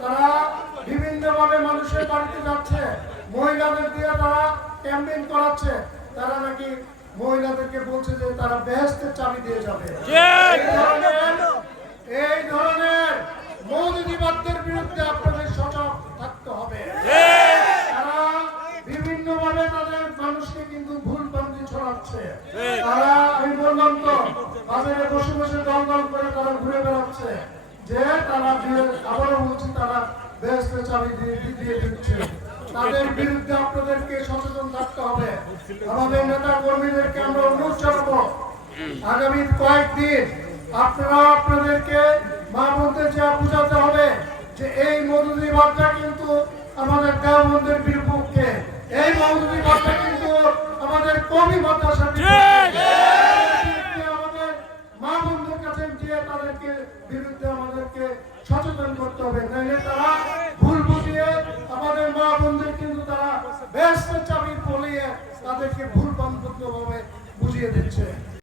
তারা বিভিন্ন ভাবে মানুষের বাড়িতে যাচ্ছে। মহিলাদের দিয়ে তারা ক্যাম্পেইন করাচ্ছে। তারা নাকি মহিলাদেরকে বলছে যে তারা বেহেস্তের চাবি দিয়ে যাবে। এই ধরনের এই বিরুদ্ধে আপনাদের সজাগ থাকতে হবে। তারা বিভিন্ন তাদের মানুষকে কিন্তু ভুল ভ্রান্তি ছড়াচ্ছে। তারা আমি বললাম তো বাজারে বসে বসে দল দল করে তারা ঘুরে বেড়াচ্ছে। যে তারা বিয়ে- আবারও বলছি তারা বেহেস্তে চাবি দিয়ে দিয়ে দিচ্ছে। তাদের বিরুদ্ধে আপনাদেরকে সচেতন থাকতে হবে। আমাদের নেতা কর্মীদেরকে আমরা অনুরোধ জানাব আগামী কয়েকদিন আপনারা আপনাদেরকে মা বলতে যা বোঝাতে হবে যে এই মধুদি বার্তা কিন্তু আমাদের দেওবন্দের বিপক্ষে এই মধুদি বার্তা কিন্তু আমাদের কবি বিপক্ষে। আমাদের মা বন্ধুর কাছে গিয়ে তাদেরকে বিরুদ্ধে আমাদেরকে সচেতন করতে হবে। নাহলে তারা ভুল বুঝিয়ে আমাদের মা বন্ধুর কিন্তু তারা ব্যস্ত চাবি পলিয়ে তাদেরকে ভুল বান্ধব ভাবে বুঝিয়ে দিচ্ছে।